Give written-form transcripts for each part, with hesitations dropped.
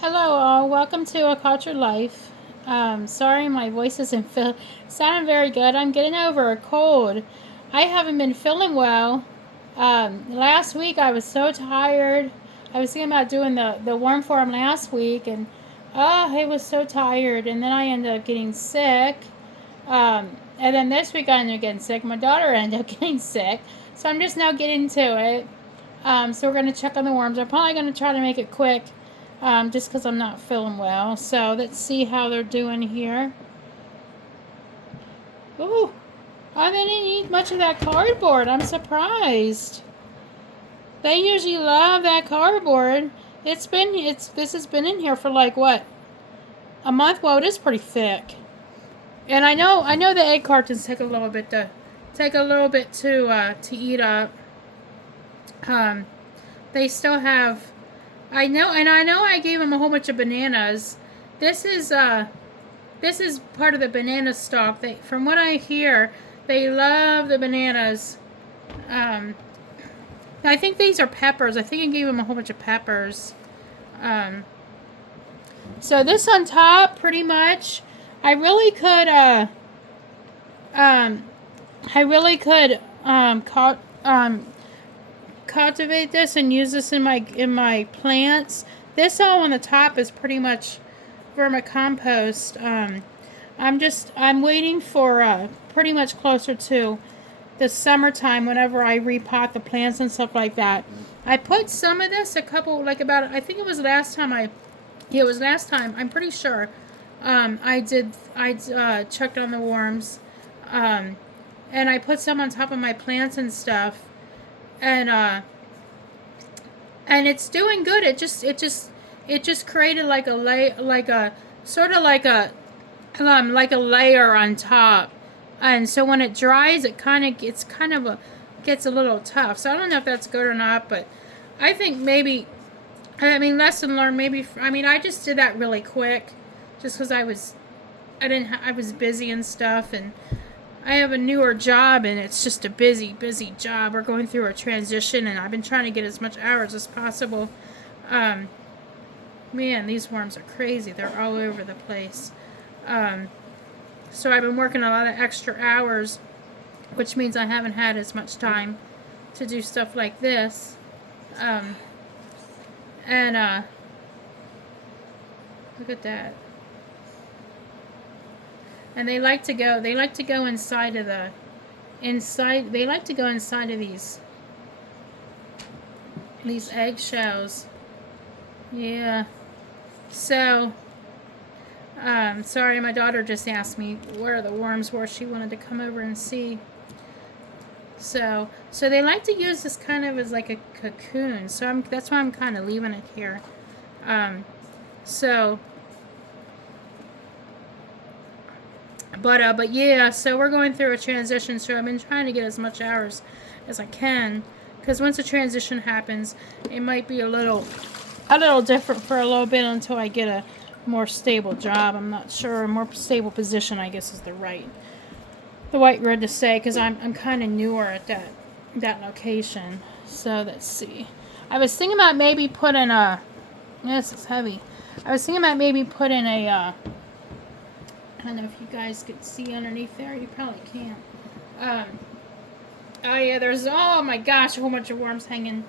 Hello, all. Welcome to A Cultured Life. Sorry, my voice isn't sounding very good. I'm getting over a cold. I haven't been feeling well. Last week I was so tired. I was thinking about doing the worm form last week, and I was so tired. And then I ended up getting sick. And then this week I ended up getting sick. My daughter ended up getting sick, so I'm just now getting to it. So we're gonna check on the worms. I'm probably gonna try to make it quick just because I'm not feeling well. So let's see how they're doing here. Ooh, they didn't eat much of that cardboard. I'm surprised. They usually love that cardboard. This has been in here for like what, a month? Well, it is pretty thick. And I know the egg cartons take a little bit to eat up. Um, they still have. I know I gave them a whole bunch of bananas. This is part of the banana stalk. From what I hear, they love the bananas. Um, I think these are peppers. I think I gave them a whole bunch of peppers. Um, so this on top, pretty much. I really could. Um, I really could. Cultivate this and use this in my plants. This all on the top is pretty much vermicompost. I'm waiting for pretty much closer to the summertime whenever I repot the plants and stuff like that. I put some of this I think it was last time I'm pretty sure. I checked on the worms. And I put some on top of my plants and stuff. And it's doing good. It just created like a sort of like a layer on top, and so when it dries, gets a little tough. So I don't know if that's good or not, but I think maybe, I mean, lesson learned. I just did that really quick, just because I was busy and stuff, and I have a newer job, and it's just a busy job. We're going through a transition, and I've been trying to get as much hours as possible. Man, these worms are crazy. They're all over the place. So I've been working a lot of extra hours, which means I haven't had as much time to do stuff like this. And look at that. And they like to go inside of these eggshells. Yeah. So, sorry, my daughter just asked me where the worms were. She wanted to come over and see. So they like to use this kind of as like a cocoon. So that's why I'm kind of leaving it here. So. But yeah, so we're going through a transition, so I've been trying to get as much hours as I can, because once a transition happens, it might be a little different for a little bit until I get a more stable job. I'm not sure, a more stable position, I guess, is the right word to say, because I'm kind of newer at that location. So let's see. I was thinking about maybe putting this is heavy. I was thinking about maybe putting a I don't know if you guys could see underneath there. You probably can't. Oh yeah, oh my gosh, a whole bunch of worms hanging.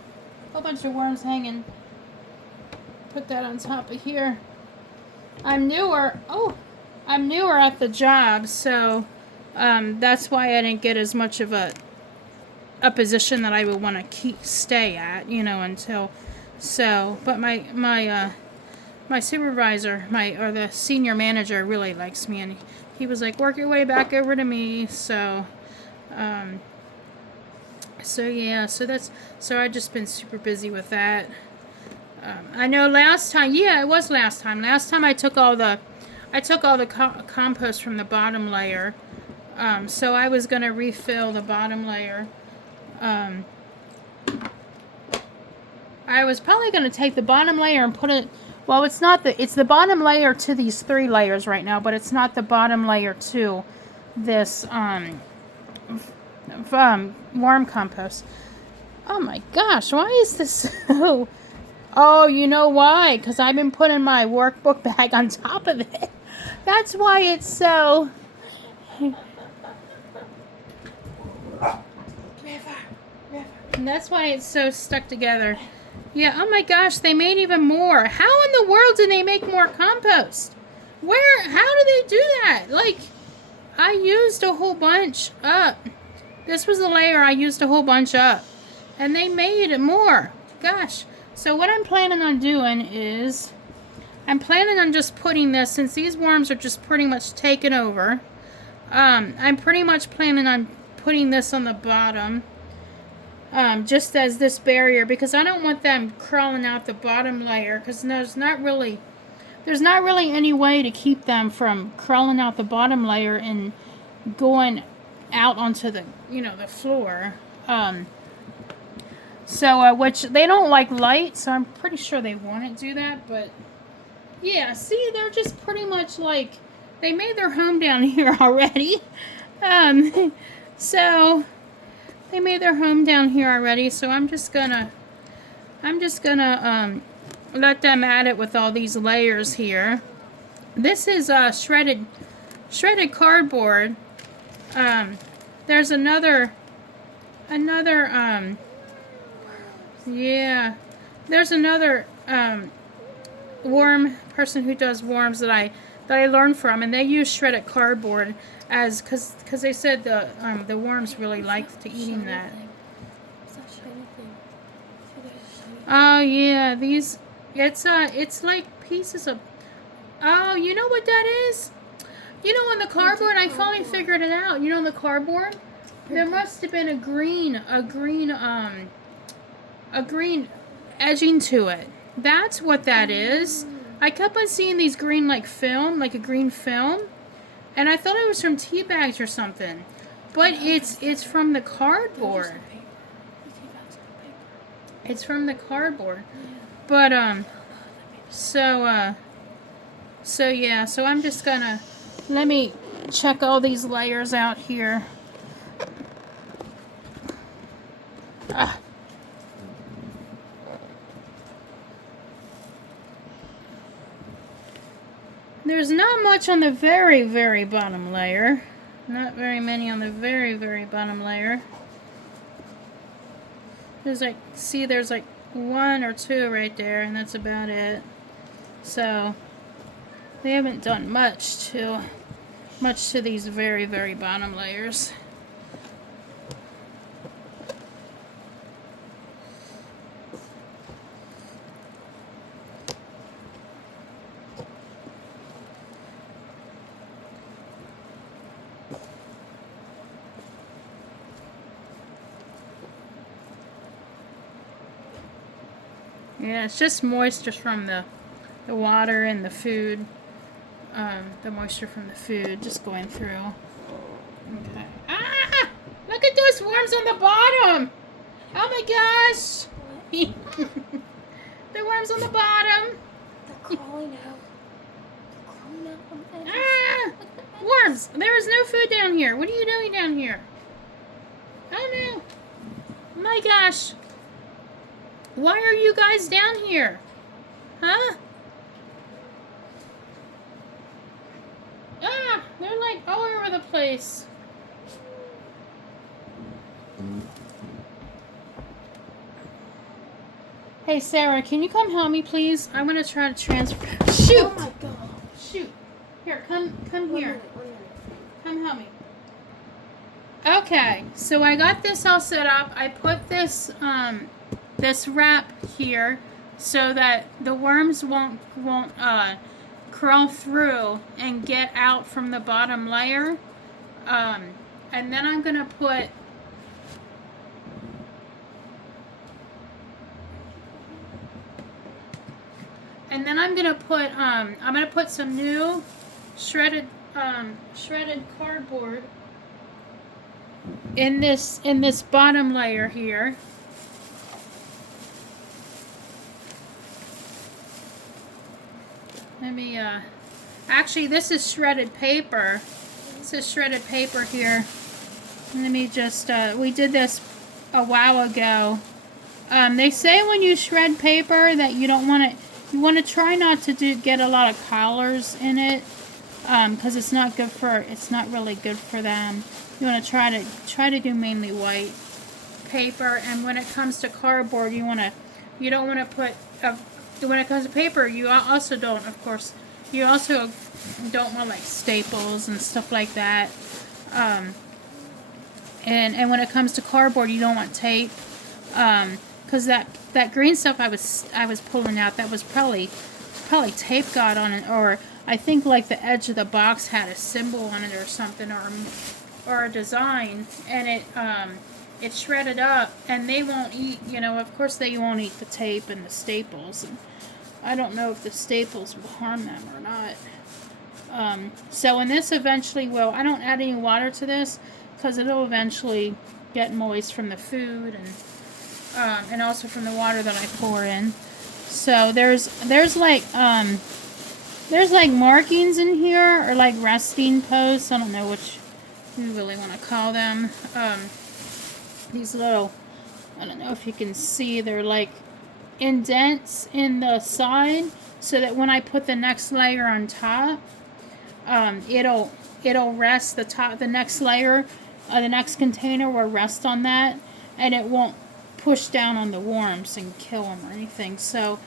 Put that on top of here. I'm newer at the job, so that's why I didn't get as much of a position that I would want to stay at, until. So, but my supervisor, or the senior manager, really likes me, and he was like, work your way back over to me. So yeah, so I've just been super busy with that. I know last time I took all the compost from the bottom layer. So I was going to refill the bottom layer. I was probably going to take the bottom layer and put it. Well, it's the bottom layer to these 3 layers right now, but it's not the bottom layer to this worm compost. Oh my gosh, why is this so Oh, you know why? Because I've been putting my workbook bag on top of it. That's why it's so... And that's why it's so stuck together. Yeah, oh my gosh, they made even more. How in the world did they make more compost? How do they do that? Like, I used a whole bunch up. This was the layer I used a whole bunch up. And they made more. Gosh. So what I'm planning on doing is, I'm planning on just putting this, since these worms are just pretty much taken over, I'm pretty much planning on putting this on the bottom, just as this barrier, because I don't want them crawling out the bottom layer, because there's not really any way to keep them from crawling out the bottom layer and going out onto the, the floor. Which they don't like light, so I'm pretty sure they wouldn't do that, but yeah, see, they're just pretty much like, they made their home down here already. So they made their home down here already, so I'm just gonna let them at it with all these layers here. This is shredded cardboard. There's another yeah, there's another worm person who does worms that I learned from, and they use shredded cardboard as because they said the worms really like to eating that. Oh yeah, these it's like pieces of, oh, you know what that is? You know, on the cardboard, I finally figured it out. You know, on the cardboard, there must have been a green edging to it. That's what that is. I kept on seeing these green like a green film, and I thought it was from tea bags or something. But it's from the cardboard. It's from the cardboard. But so yeah, so I'm just gonna, let me check all these layers out here. There's not much on the very, very bottom layer. Not very many on the very, very bottom layer. There's like, see, there's like 1 or 2 right there, and that's about it. So they haven't done much to these very, very bottom layers. Yeah, it's just moisture from the water and the food. The moisture from the food just going through. Okay. Ah! Look at those worms on the bottom! Oh my gosh! The worms on the bottom! They're crawling out. They're crawling out from the edges. Ah! Worms! There is no food down here. What are you doing down here? Oh no! My gosh! Why are you guys down here? Huh? Ah! They're like all over the place. Hey Sarah, can you come help me please? I'm gonna try to transfer. Shoot! Oh my god. Shoot! Here, come here. One minute. Come help me. Okay, so I got this all set up. I put this this wrap here so that the worms won't crawl through and get out from the bottom layer. And then I'm gonna put I'm gonna put some new shredded cardboard in this bottom layer here. Let me actually, this is shredded paper. This is shredded paper here. Let me just we did this a while ago They say when you shred paper that you don't want to, you want to try not to get a lot of colors in it, because it's not good for, it's not really good for them. You want to try to do mainly white paper. And when it comes to cardboard, you don't want to put, when it comes to paper, you also don't, of course, you also don't want like staples and stuff like that. And when it comes to cardboard, you don't want tape, because that green stuff I was pulling out, that was probably tape got on it, or I think like the edge of the box had a symbol on it or something, or a design, and it shredded up, and they won't eat, of course they won't eat the tape and the staples, and I don't know if the staples will harm them or not. So when this eventually will, I don't add any water to this, because it'll eventually get moist from the food, and also from the water that I pour in. So there's like markings in here, or like resting posts, I don't know which you really want to call them. These little, I don't know if you can see, they're like indents in the side, so that when I put the next layer on top, it'll rest, the next layer, the next container will rest on that, and it won't push down on the worms and kill them or anything. So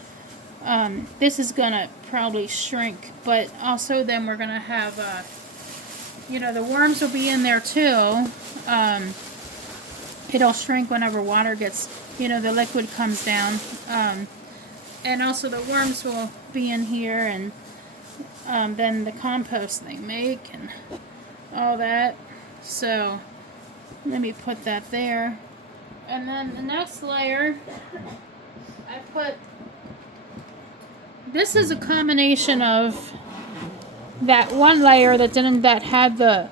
this is gonna probably shrink, but also then we're gonna have the worms will be in there too. It'll shrink whenever water gets, the liquid comes down, and also the worms will be in here, and then the compost they make and all that. So let me put that there. And then the next layer, I put, this is a combination of that one layer that had the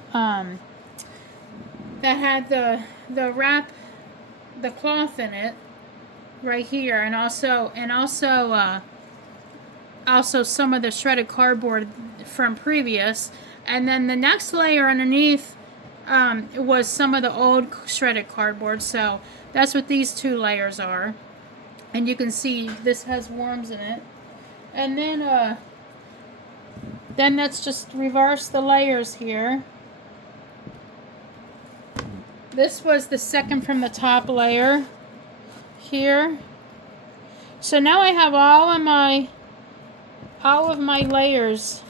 wrap, the cloth in it right here, and also some of the shredded cardboard from previous, and then the next layer underneath was some of the old shredded cardboard. So that's what these two layers are, and you can see this has worms in it. And then let's just reverse the layers here. This was the second from the top layer here. So now I have all of my layers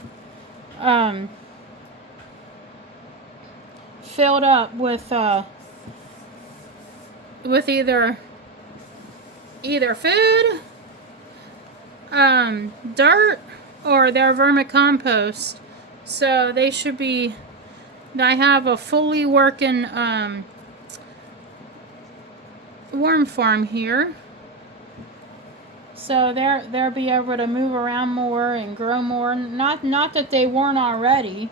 filled up with either food, dirt, or their vermicompost. So they should be, I have a fully working worm farm here. So they'll be able to move around more and grow more. Not that they weren't already.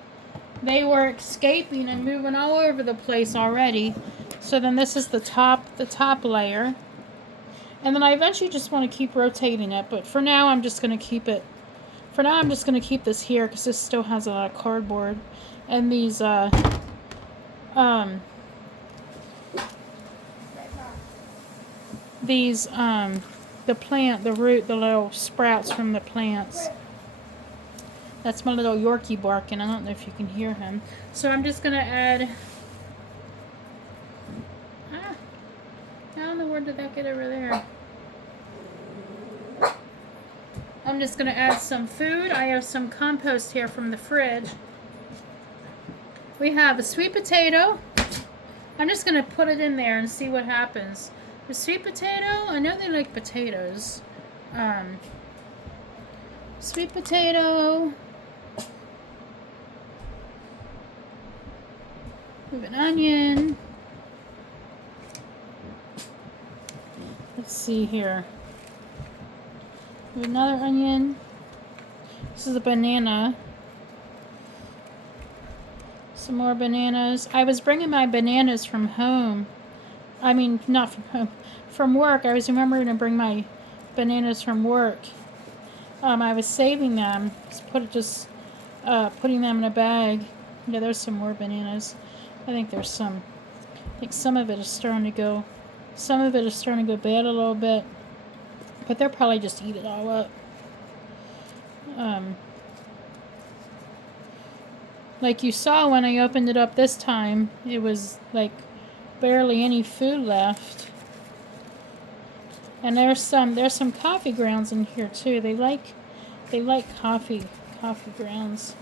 They were escaping and moving all over the place already. So then this is the top layer. And then I eventually just want to keep rotating it, but for now I'm just going to keep it. For now I'm just going to keep this here because this still has a lot of cardboard. And these the root, the little sprouts from the plants. That's my little Yorkie barking. I don't know if you can hear him. So I'm just going to add, how in the world did that get over there? I'm just going to add some food. I have some compost here from the fridge. We have a sweet potato. I'm just going to put it in there and see what happens. The sweet potato, I know they like potatoes. Sweet potato. We have an onion. Let's see here. We have another onion. This is a banana. Some more bananas. I was bringing my bananas from home. I mean, not from home. From work. I was remembering to bring my bananas from work. I was saving them. Putting them in a bag. Yeah, there's some more bananas. I think some of it is starting to go Some of it is starting to go bad a little bit, but they'll probably just eat it all up. Like you saw when I opened it up this time, it was like barely any food left. And there's some coffee grounds in here too. They like coffee grounds.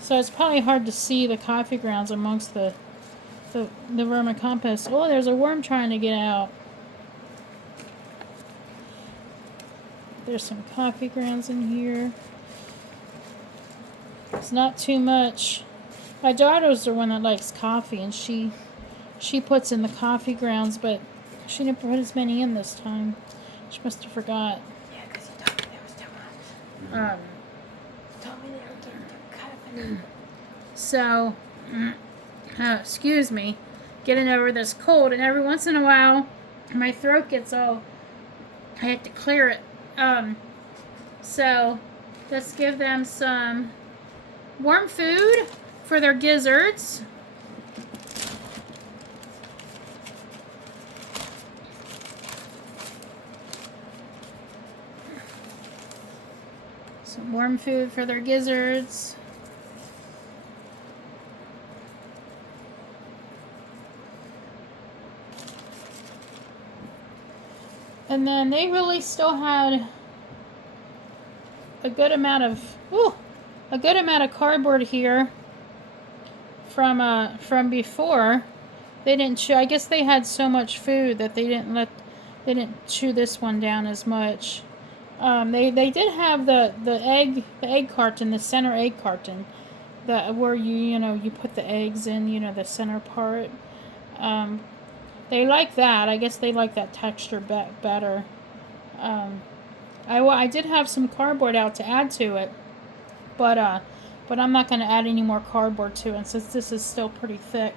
So it's probably hard to see the coffee grounds amongst the vermicompost. Oh, there's a worm trying to get out. There's some coffee grounds in here. It's not too much. My daughter's the one that likes coffee, and she puts in the coffee grounds, but she didn't put as many in this time. She must have forgot. Yeah, because you told me there was too much. You told me they were getting too kind of So, excuse me, getting over this cold, and every once in a while, my throat gets all, I have to clear it. So, let's give them some warm food for their gizzards. Some warm food for their gizzards. And then they really still had a good amount of cardboard here from before. They didn't chew. I guess they had so much food that they didn't chew this one down as much. They did have the egg carton, the center egg carton, where you put the eggs in, the center part. They like that. I guess they like that texture better. I did have some cardboard out to add to it, but I'm not going to add any more cardboard to it since this is still pretty thick.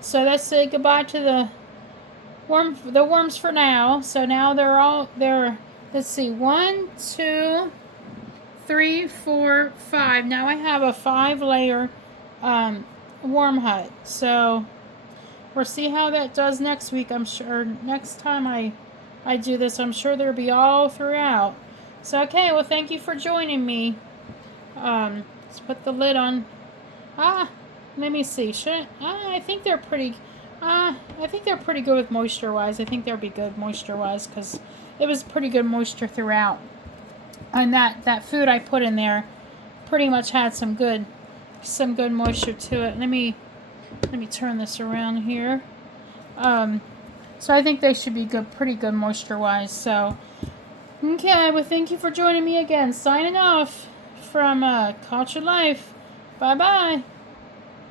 So let's say goodbye to the worms for now. So now they're let's see, 1, 2, 3, 4, 5. Now I have a 5-layer worm hut. So we'll see how that does next week. I'm sure next time I do this, I'm sure there'll be all throughout. So okay, well, thank you for joining me. Let's put the lid on. Let me see. I think they're pretty. I think they're pretty good with moisture wise. I think they'll be good moisture wise because it was pretty good moisture throughout. And that food I put in there pretty much had some good moisture to it. Let me turn this around here. So I think they should be good, pretty good moisture wise. So okay, well, thank you for joining me again. Signing off from Cultured Life. Bye bye.